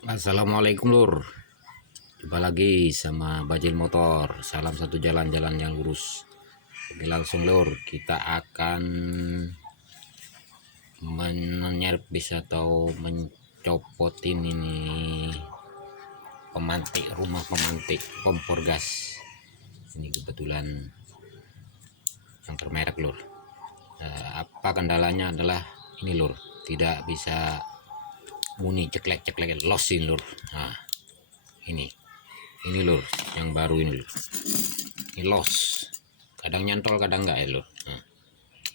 Assalamualaikum lur, jumpa lagi sama Bajil Motor. Salam satu jalan-jalan yang lurus. Oke, langsung lur, kita akan menyervis atau mencopotin ini pemantik, rumah pemantik kompor gas. Ini kebetulan yang bermerek lur. Apa kendalanya adalah ini lur, tidak bisa bunyi ceklek-ceklek, losin lur. Nah, ini lur, yang baru ini lur, ini los, kadang nyantol kadang enggak ya lur. Nah,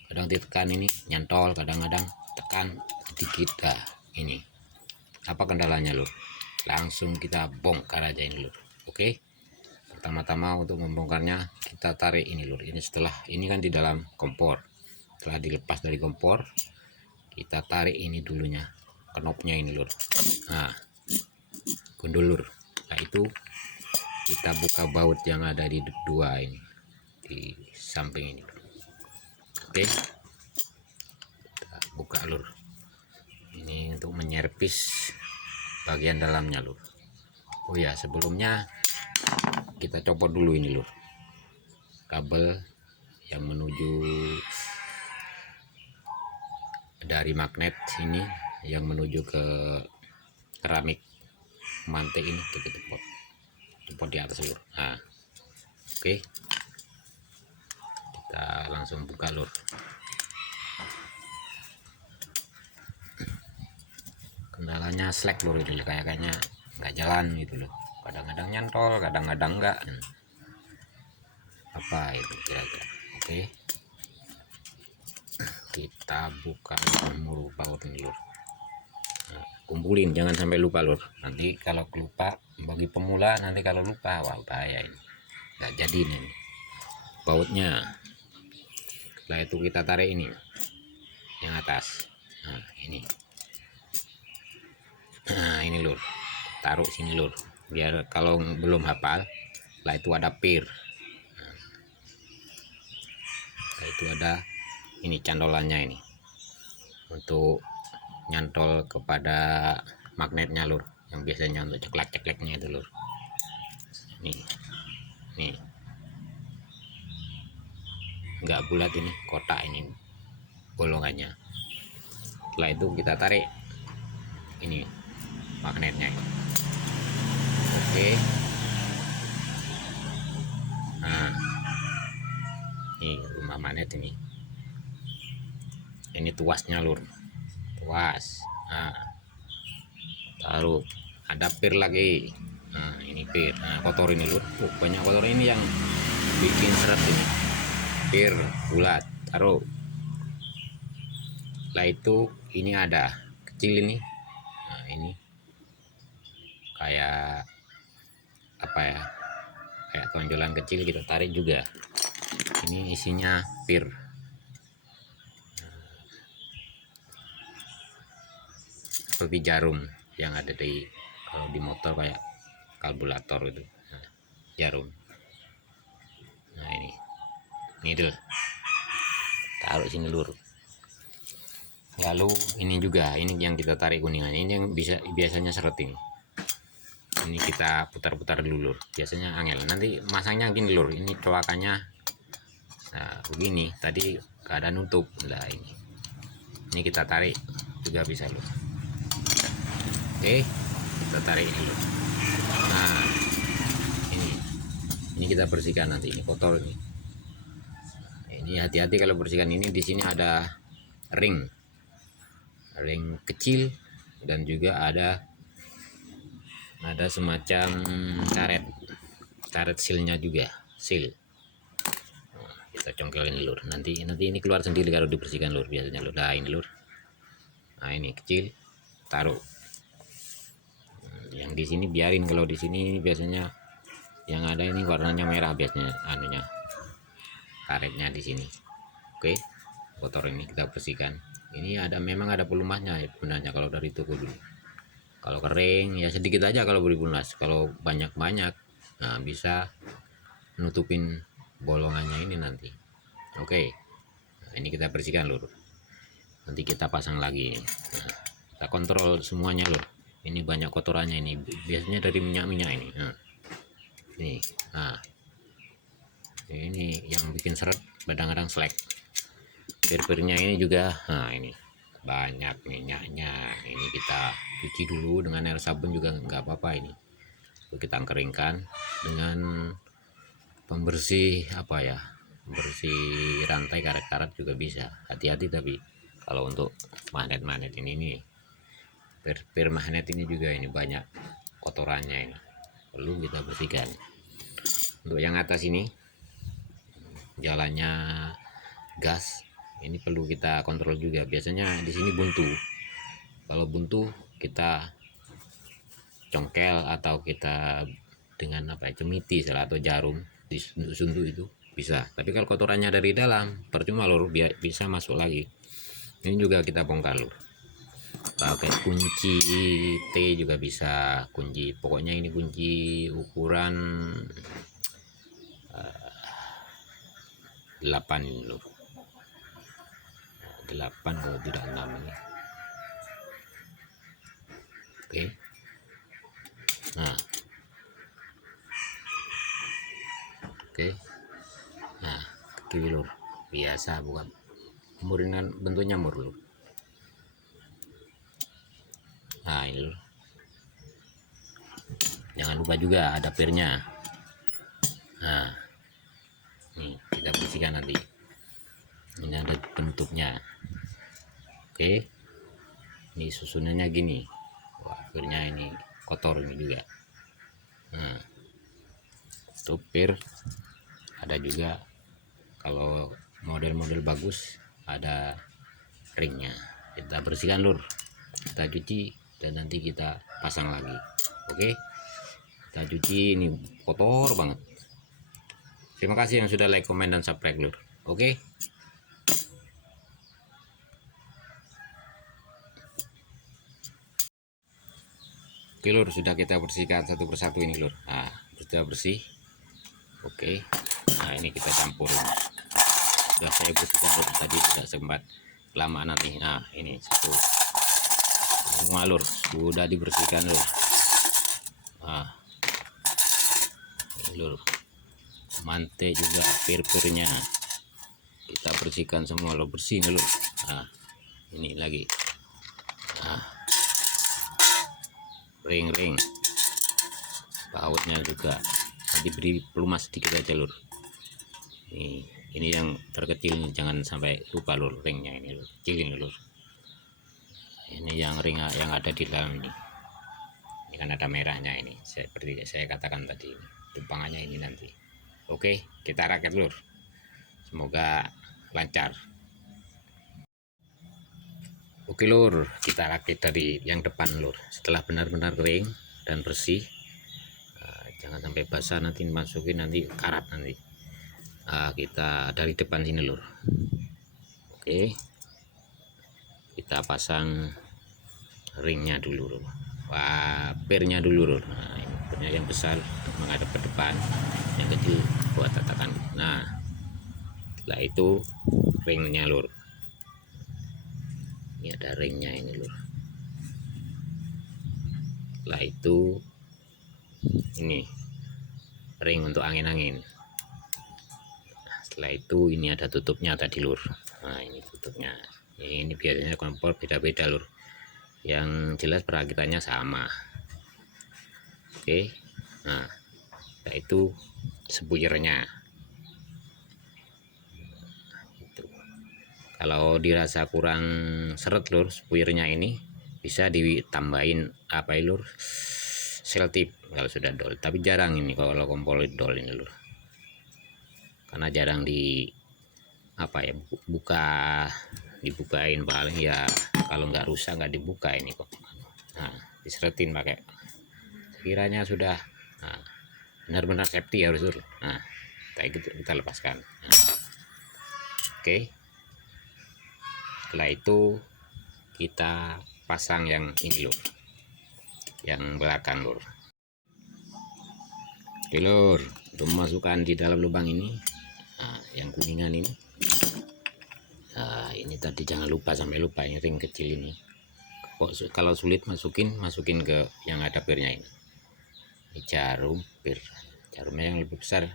kadang ditekan ini nyantol, kadang-kadang tekan sedikit. Nah, ini apa kendalanya lur, langsung kita bongkar aja ini lur. Oke, pertama-tama untuk membongkarnya kita tarik ini lur. Ini setelah ini kan di dalam kompor, setelah dilepas dari kompor kita tarik ini dulunya, knopnya ini lur. Nah, gundul lur. Nah, itu kita buka baut yang ada di dua ini, di samping ini. Oke, kita buka lur. Ini untuk menyervis bagian dalamnya lur. Oh ya, sebelumnya kita copot dulu ini lur, kabel yang menuju dari magnet ini yang menuju ke keramik mantek ini, kita copot di atas lur. Nah, oke, kita langsung buka lur. Kendalanya slack lur, ini kayaknya nggak jalan gitu loh, kadang-kadang nyantol kadang-kadang enggak, apa itu kira-kira. Oke, kita buka mulu baut ini lur. Nah, kumpulin jangan sampai lupa lur, nanti kalau lupa, bagi pemula nanti kalau lupa wah bahaya ini, nggak jadi ini bautnya. Setelah itu kita tarik ini yang atas. Nah, ini lur, taruh sini lur, biar kalau belum hafal. Setelah itu ada pir. Setelah itu ada ini cantolannya ini untuk nyantol kepada magnetnya lur, yang biasanya untuk ceklek-cekleknya itu lur. Nih nggak bulat, ini kotak ini bolongannya. Setelah itu kita tarik ini magnetnya ini. Oke, nah ini rumah magnet ini tuasnya lur, tuas. Nah, taruh, ada pir lagi. Nah, ini pir. Nah, kotor ini lur, banyak kotor ini yang bikin seret ini. Pir bulat taruh. Setelah itu ini ada kecil ini. Nah, ini kayak apa ya, kayak tonjolan kecil, kita tarik juga. Ini isinya pir. Seperti jarum yang ada di, kalau di motor kayak karburator itu. Nah, jarum. Nah, ini tuh taruh sini lur. Lalu ini juga, ini yang kita tarik kuningan, ini yang biasanya seret ini kita putar-putar dulu lur, biasanya angel. Nanti masangnya gini lur, ini coakannya nah begini, tadi keadaan nutup. Nah, ini kita tarik juga bisa lur. Oke, kita tarik ini lur. Nah, ini kita bersihkan, nanti ini kotor ini hati-hati kalau bersihkan ini. Di sini ada ring kecil dan juga ada semacam karet silnya juga, sil. Nah, kita congkelin lur, nanti ini keluar sendiri kalau dibersihkan lur, biasanya lur. Nah, ini lur, nah ini kecil taruh. Yang di sini biarin, kalau di sini biasanya yang ada ini warnanya merah biasanya anunya, karetnya di sini. Oke, kotor ini kita bersihkan. Ini memang ada pelumahnya ya sebenarnya kalau dari toko dulu. Kalau kering ya sedikit aja kalau beli pelumas. Kalau banyak-banyak, nah bisa nutupin bolongannya ini nanti. Oke, nah, ini kita bersihkan lur. Nanti kita pasang lagi. Nah, kita kontrol semuanya lur. ini banyak kotorannya ini, biasanya dari minyak-minyak ini. Nih, ini yang bikin seret, kadang-kadang selek. Pir-pirnya ini juga, ini banyak minyaknya. Ini kita cuci dulu dengan air sabun juga nggak apa-apa ini. Kita keringkan dengan pembersih bersih rantai karet-karet juga bisa. Hati-hati tapi kalau untuk magnet-magnet ini nih, pir magnet ini juga ini banyak kotorannya, ini perlu kita bersihkan. Untuk yang atas ini jalannya gas, ini perlu kita kontrol juga. Biasanya di sini buntu. Kalau buntu kita congkel atau kita dengan cemiti atau jarum disuntuk itu bisa. Tapi kalau kotorannya dari dalam percuma lur, bisa masuk lagi. Ini juga kita bongkar lur, pakai kunci T juga bisa, kunci pokoknya ini kunci ukuran 8 ini lur, 8 kalau tidak 6 ini. Oke. Nah, kiri lur, biasa bukan murinan, bentuknya mur lur. Nah ini lur, jangan lupa juga ada pirnya. Nah ini kita bersihkan nanti, ini ada bentuknya. Oke, ini susunannya gini. Wah, pirnya ini kotor ini juga. Nah, itu pir ada juga, kalau model-model bagus ada ringnya. Kita bersihkan lur, kita cuci dan nanti kita pasang lagi. Oke, kita cuci, ini kotor banget. Terima kasih yang sudah like, komen, dan subscribe lur. Oke. Oke lur, sudah kita bersihkan satu persatu ini lur. Nah, sudah bersih. Oke, nah ini kita campur. Sudah saya bersihkan lur, tadi tidak sempat kelamaan nanti. Nah ini satu semua lur, sudah dibersihkan lur. Nah ini lur, mantai juga, pir-pirnya kita bersihkan semua lur, bersih nih lur. Nah ini lagi, ring-ring bautnya juga diberi pelumas sedikit aja lur. Ini yang terkecil nih, jangan sampai lupa lur, ringnya ini lur, kecil ini lur. Ini yang ring yang ada di dalam ini kan ada merahnya ini, seperti saya katakan tadi, tumpangannya ini nanti. Oke, kita rakit lur, semoga lancar. Oke lur, kita rakit dari yang depan lur. Setelah benar-benar kering dan bersih, jangan sampai basah, nanti masukin nanti karat nanti. Kita dari depan sini lur. Oke, kita pasang ringnya dulu lur. Pirnya dulu lur. Nah ini pirnya yang besar menghadap ke depan, yang kecil buat tatakan. Nah setelah itu ringnya lur, ini ada ringnya ini lur. Setelah itu ini ring untuk angin-angin. Setelah itu ini ada tutupnya tadi lur. Nah ini tutupnya, ini biasanya kompor beda-beda lur, yang jelas perakitannya sama. Oke, nah setelah itu spuyernya. Kalau dirasa kurang seret lur spuyernya ini, bisa ditambahin lur, selotip kalau sudah dol, tapi jarang ini kalau kompor dol ini lur, karena jarang dibukain, paling ya kalau nggak rusak nggak dibuka ini kok. Nah diseretin pakai, sekiranya sudah benar-benar safety harus lur. Nah kayak gitu kita lepaskan. Oke, setelah itu kita pasang yang ini lur, yang belakang lur. Oke lur, untuk memasukkan di dalam lubang ini, yang kuningan ini, ini tadi jangan lupa, sampai lupa, ini ring kecil ini kalau sulit masukin ke yang ada pirnya ini jarum pir, jarumnya yang lebih besar.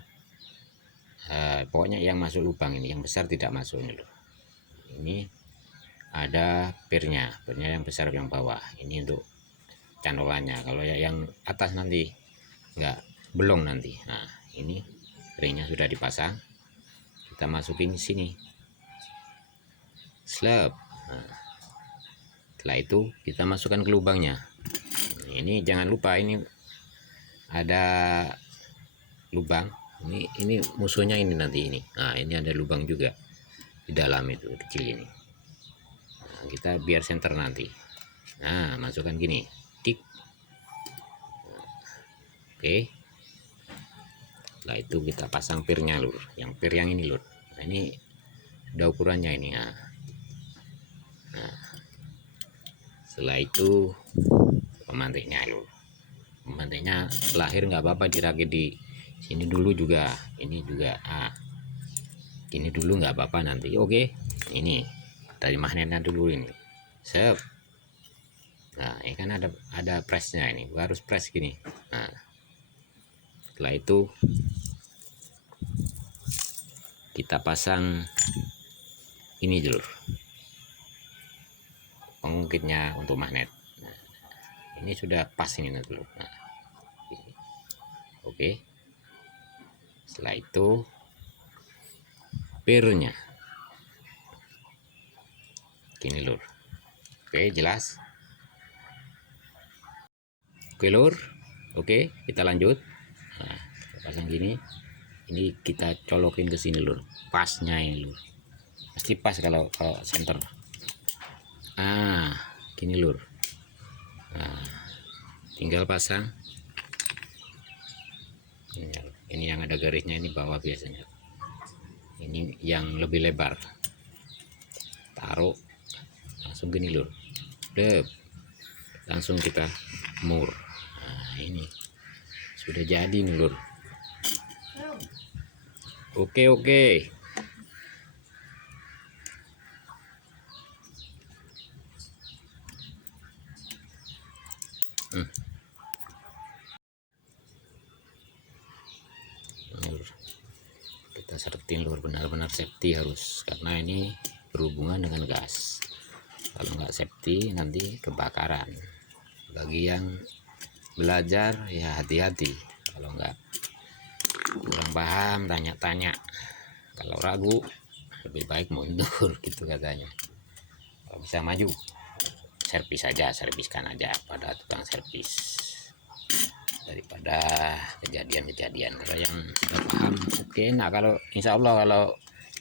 Pokoknya yang masuk lubang ini, yang besar tidak masuk ini loh. Ini ada pirnya yang besar yang bawah ini untuk cantolannya. Kalau yang atas nanti enggak, belum nanti. Nah ini ringnya sudah dipasang, kita masukin sini slap. Nah, setelah itu kita masukkan ke lubangnya. Ini jangan lupa ini ada lubang, ini musuhnya ini nanti ini. Nah ini ada lubang juga di dalam itu kecil ini. Nah, kita biar center nanti. Nah masukkan gini tik. Oke, setelah itu kita pasang pirnya lur, yang pir yang ini lur. Nah ini udah ukurannya ini. Nah setelah itu pemantiknya lur, pemantiknya lahir nggak apa-apa dirakit di sini dulu juga, ini juga ini dulu nggak apa-apa nanti. Oke, ini dari magnetnya dulu ini sep. Nah ini kan ada pressnya, ini harus press gini. Nah setelah itu kita pasang ini dulu pengungkitnya untuk magnet. Nah, ini sudah pas ini dulu. Nah, oke, setelah itu pirnya gini lur. Oke, jelas. Oke lur, oke kita lanjut. Nah, pasang gini, ini kita colokin ke sini lur, pasnya ini lur, pasti pas kalau center. Gini lur. Nah, tinggal pasang ini yang ada garisnya ini bawah biasanya, ini yang lebih lebar, taruh langsung gini lur, dep, langsung kita mur. Nah ini sudah jadi nih lur. Oke kita seretin lur, benar-benar safety harus, karena ini berhubungan dengan gas. Kalau nggak safety nanti kebakaran. Bagi yang belajar ya hati-hati, kalau nggak kurang paham tanya-tanya, kalau ragu lebih baik mundur gitu katanya. Kalau bisa maju servis aja, serviskan aja pada tukang servis daripada kejadian-kejadian. Kalau yang sudah paham oke. Nah kalau insya Allah kalau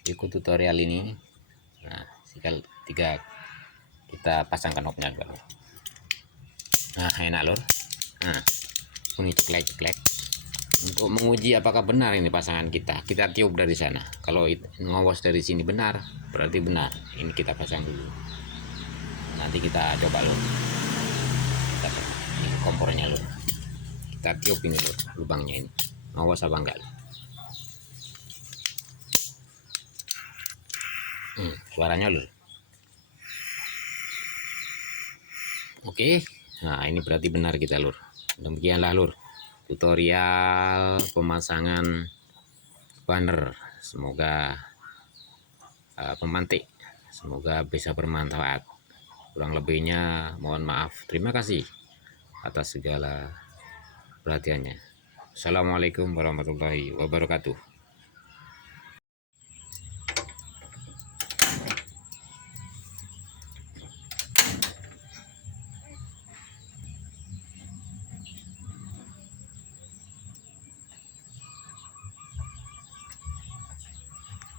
ikut tutorial ini, nah tinggal kita pasangkan knobnya dulu. Nah enak lor. Nah ini ceklek untuk menguji apakah benar ini pasangan kita tiup dari sana. Kalau ngawos dari sini benar, berarti benar. Ini kita pasang dulu, nanti kita coba lor, ini kompornya lor, kita tiup ini lor, lubangnya ini ngawas apa enggak. Suaranya lor. Oke, nah ini berarti benar kita lur. Demikianlah lur tutorial pemasangan banner, semoga pemantik, semoga bisa bermanfaat. Kurang lebihnya mohon maaf. Terima kasih atas segala perhatiannya. Assalamualaikum warahmatullahi wabarakatuh.